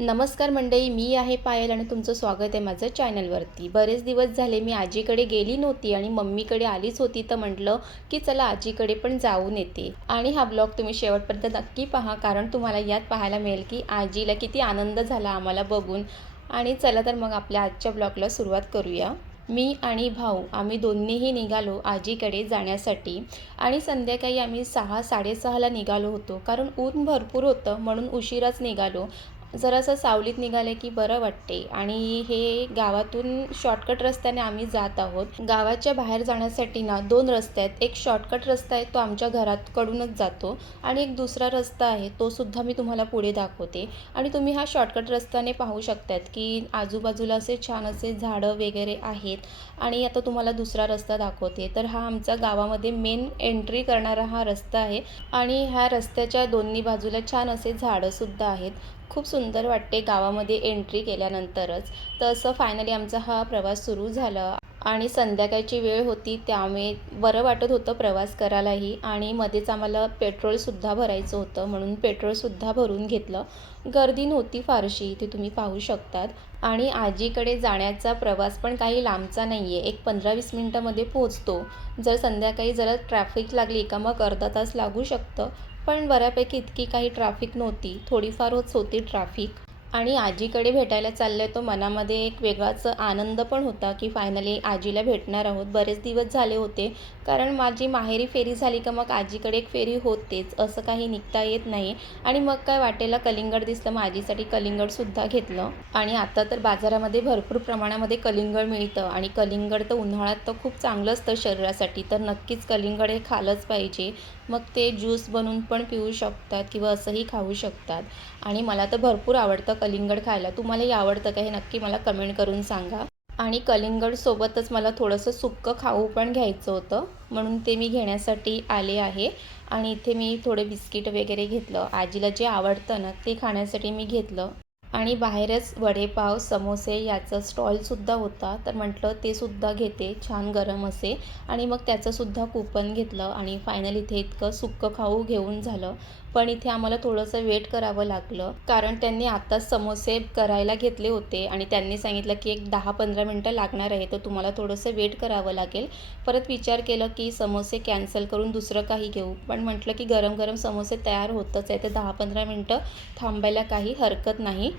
नमस्कार मंडळी, मी आहे पायल आणि तुमचं स्वागत आहे माझं चॅनलवरती। बरेच दिवस झाले मी आजीकडे गेली नव्हती आणि मम्मीकडे आलीच होती, तर म्हटलं की चला आजीकडे पण जाऊन येते। आणि हा ब्लॉग तुम्ही शेवटपर्यंत नक्की पहा, कारण तुम्हाला यात पाहायला मिळेल की आजीला किती आनंद झाला आम्हाला बघून। आणि चला तर मग आपल्या आजच्या ब्लॉगला सुरुवात करूया। मी आणि भाऊ आम्ही दोन्हीही निघालो आजीकडे जाण्यासाठी आणि संध्याकाळी आम्ही 6:00-6:30ला निघालो होतो, कारण ऊन भरपूर होतं म्हणून उशिराच निघालो। जरासं सावलीत निघाले की बरं वाटते आणि हे गावातून शॉर्टकट रस्त्याने आम्ही जात आहोत। गावाच्या बाहेर जाण्यासाठी ना 2 रस्ते आहेत। एक शॉर्टकट रस्ता आहे तो आमच्या घराकडूनच जातो आणि एक दुसरा रस्ता आहे तो सुद्धा मी तुम्हाला पुढे दाखवते। आणि तुम्ही हा शॉर्टकट रस्त्याने पाहू शकतात की आजूबाजूला असे छान असे झाडं वगैरे आहेत। आणि आता तुम्हाला दुसरा रस्ता दाखवते, तर हा आमचा गावामध्ये मेन एंट्री करणारा हा रस्ता आहे आणि ह्या रस्त्याच्या दोन्ही बाजूला छान असे झाडं सुद्धा आहेत। खूप सुंदर वाटते गावामध्ये एंट्री केल्यानंतरच। तर असं फायनली आमचा हा प्रवास सुरू झाला आणि संध्याकाळची वेळ होती त्यामुळे बरं वाटत होतं प्रवास करायलाही। आणि मध्येच आम्हाला पेट्रोलसुद्धा भरायचं होतं म्हणून पेट्रोलसुद्धा भरून घेतलं। गर्दी नव्हती फारशी, इथे तुम्ही पाहू शकतात। आणि आजीकडे जाण्याचा प्रवास पण काही लांबचा नाही आहे, एक 15-20 मिनटामध्ये पोहोचतो। जर संध्याकाळी जरा ट्रॅफिक लागली का मग अर्धा तास लागू शकतं, पण बऱ्यापैकी इतकी काही ट्रॅफिक नव्हती, थोडीफारच होती ट्रॅफिक। आणि आजीकडे भेटायला चाललो आहे तो मनामध्ये एक वेगळाच आनंद पण होता की फायनली आजीला भेटणार आहोत। बरेच दिवस झाले होते, कारण माझी माहेरी फेरी झाली का मग आजीकडे एक फेरी होतेच, असं काही निघता येत नाही। आणि मग काय वाटेला कलिंगड दिसलं, मग आजीसाठी कलिंगडसुद्धा घेतलं। आणि आता तर बाजारामध्ये भरपूर प्रमाणामध्ये कलिंगड मिळतं आणि कलिंगड तर उन्हाळ्यात तर खूप चांगलं असतं शरीरासाठी, तर नक्कीच कलिंगड हे खाल्लंच पाहिजे। मग ते ज्यूस बनवून पण पिऊ शकतात किंवा असंही खाऊ शकतात। आणि मला तर भरपूर आवडतं कलिंगड खायला। तुम्हालाही आवडतं का हे नक्की मला कमेंट करून सांगा। आणि कलिंगडसोबतच मला थोडंसं सुक्कं खाऊ पण घ्यायचं होतं, म्हणून ते मी घेण्यासाठी आले आहे। आणि इथे मी थोडे बिस्किट वगैरे घेतलं, आजीला जे आवडतं ना ते खाण्यासाठी मी घेतलं। आणि बाहेरच वडेपाव समोसे याचा स्टॉलसुद्धा होता, तर म्हटलं ते सुद्धा घेते, छान गरम असे। आणि मग त्याचंसुद्धा कूपन घेतलं आणि फायनली इथे इतकं सुक्कं खाऊ घेऊन झालं। पण इथे आम्हाला थोडंसं वेट करावं लागलं, कारण त्यांनी आत्ताच समोसे करायला घेतले होते आणि त्यांनी सांगितलं की एक 10-15 मिनटं लागणार आहे, तर तुम्हाला थोडंसं वेट करावं लागेल। परत विचार केला की समोसे कॅन्सल करून दुसरं काही घेऊ, पण म्हटलं की गरम गरम समोसे तयार होतच आहे, तर 10-15 मिनटं थांबायला काही हरकत नाही।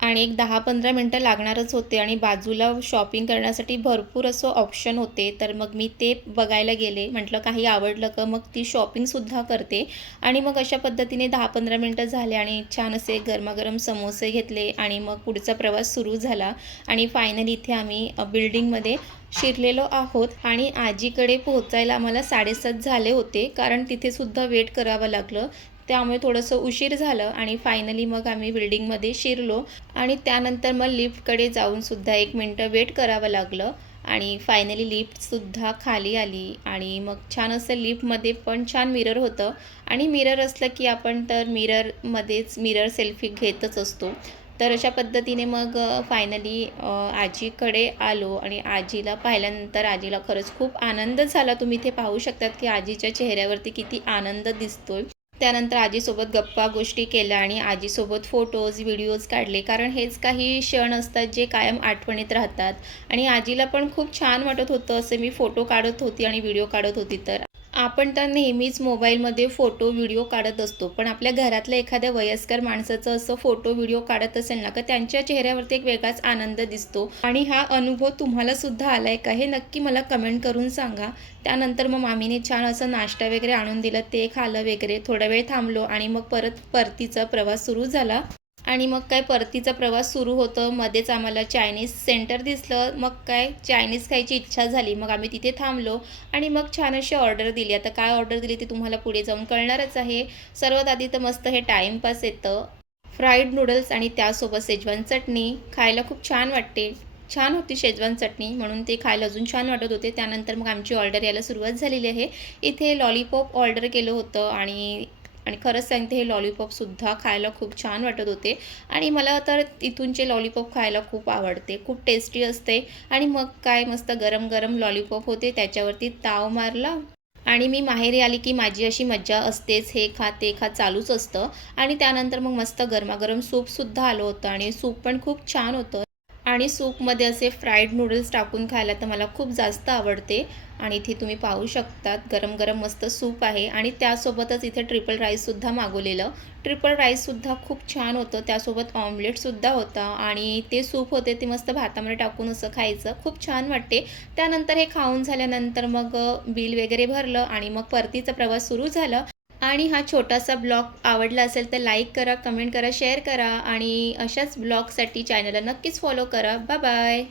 आणि एक 10-15 मिनटं लागणारच होते आणि बाजूला शॉपिंग करण्यासाठी भरपूर असं ऑप्शन होते, तर मग मी ते बघायला गेले। म्हटलं काही आवडलं का मग ती शॉपिंगसुद्धा करते। आणि मग अशा पद्धतीने 10-15 मिनटं झाले आणि छान असे गरमागरम समोसे घेतले आणि मग पुढचा प्रवास सुरू झाला। आणि फायनली इथे आम्ही बिल्डिंगमध्ये शिरलेलो आहोत आणि आजीकडे पोहोचायला आम्हाला 7:30 झाले होते, कारण तिथेसुद्धा वेट करावं लागलं, त्यामुळे थोडंसं उशीर झालं। आणि फायनली मग आम्ही बिल्डिंगमध्ये शिरलो आणि त्यानंतर मग लिफ्टकडे जाऊनसुद्धा 1 मिनटं वेट करावं लागलं। आणि फायनली लिफ्टसुद्धा खाली आली आणि मग छान असं लिफ्टमध्ये पण छान मिरर होतं। आणि मिरर असलं की आपण तर मिरर सेल्फी घेतच असतो। तर अशा पद्धतीने मग फायनली आजीकडे आलो आणि आजीला पाहिल्यानंतर आजीला खरंच खूप आनंद झाला। तुम्ही इथे पाहू शकतात की आजीच्या चेहऱ्यावरती किती आनंद दिसतोय। त्यानंतर आजीसोबत गप्पा गोष्टी केल्या आणि आजीसोबत फोटोज व्हिडिओज काढले, कारण हेच काही क्षण असतात जे कायम आठवणीत राहतात। आणि आजीला पण खूप छान वाटत होतं, असे मी फोटो काढत होती आणि व्हिडिओ काढत होती। तर आपण तर नेहमीच मोबाईलमध्ये फोटो व्हिडिओ काढत असतो, पण आपल्या घरातल्या एखाद्या वयस्कर माणसाचं असं फोटो व्हिडिओ काढत असेल ना, तर त्यांच्या चेहऱ्यावरती एक वेगळाच आनंद दिसतो। आणि हा अनुभव तुम्हाला सुद्धा आलाय का हे नक्की मला कमेंट करून सांगा। त्यानंतर मग मामीने छान असं नाश्ता वगैरे आणून दिलं, ते खाल्लं वगैरे, थोडा वेळ थांबलो आणि मग परतीचा प्रवास सुरू झाला। आणि मग काय परतीचा प्रवास सुरू होतं, मध्येच आम्हाला चायनीज सेंटर दिसलं, मग काय चायनीज खायची इच्छा झाली, मग आम्ही तिथे थांबलो आणि मग छान अशी ऑर्डर दिली। आता काय ऑर्डर दिली ते तुम्हाला पुढे जाऊन कळणारच आहे। सर्वात आधी तर मस्त हे टाईमपास येतं, फ्राईड नूडल्स आणि त्यासोबत शेजवान चटणी खायला खूप छान वाटते। छान होती शेजवान चटणी, म्हणून ते खायला अजून छान वाटत होते। त्यानंतर मग आमची ऑर्डर यायला सुरुवात झालेली आहे। इथे लॉलीपॉप ऑर्डर केलं होतं आणि आणि खरंच सांगते हे लॉलीपॉपसुद्धा खायला खूप छान वाटत होते। आणि मला तर इथूनचे लॉलीपॉप खायला खूप आवडते, खूप टेस्टी असते। आणि मग काय मस्त गरम गरम लॉलीपॉप होते, त्याच्यावरती ताव मारला आणि मी माहेरी आली की माझी अशी मज्जा असतेच, हे खा ते खा चालूच असतं. आणि त्यानंतर मग मस्त गरमागरम सूपसुद्धा आलं होतं आणि सूप पण खूप छान होतं. आणि सूपमध्ये असे फ्राईड नूडल्स टाकून खायला तर मला खूप जास्त आवडते. आणि इथे तुम्ही पाहू शकतात गरम गरम मस्त सूप आहे आणि त्यासोबतच इथे ट्रिपल राईससुद्धा मागवलेलं. ट्रिपल राईससुद्धा खूप छान होतं, त्यासोबत ऑमलेटसुद्धा होता आणि ते सूप होते ते मस्त भातामध्ये टाकून असं खायचं, खूप छान वाटते. त्यानंतर हे खाऊन झाल्यानंतर मग बिल वगैरे भरलं आणि मग परतीचा प्रवास सुरू झाला. आणि हा छोटासा ब्लॉग आवडला असेल तर लाईक करा, कमेंट करा, शेअर करा आणि अशाच ब्लॉगसाठी चॅनलला नक्कीच फॉलो करा. Bye bye.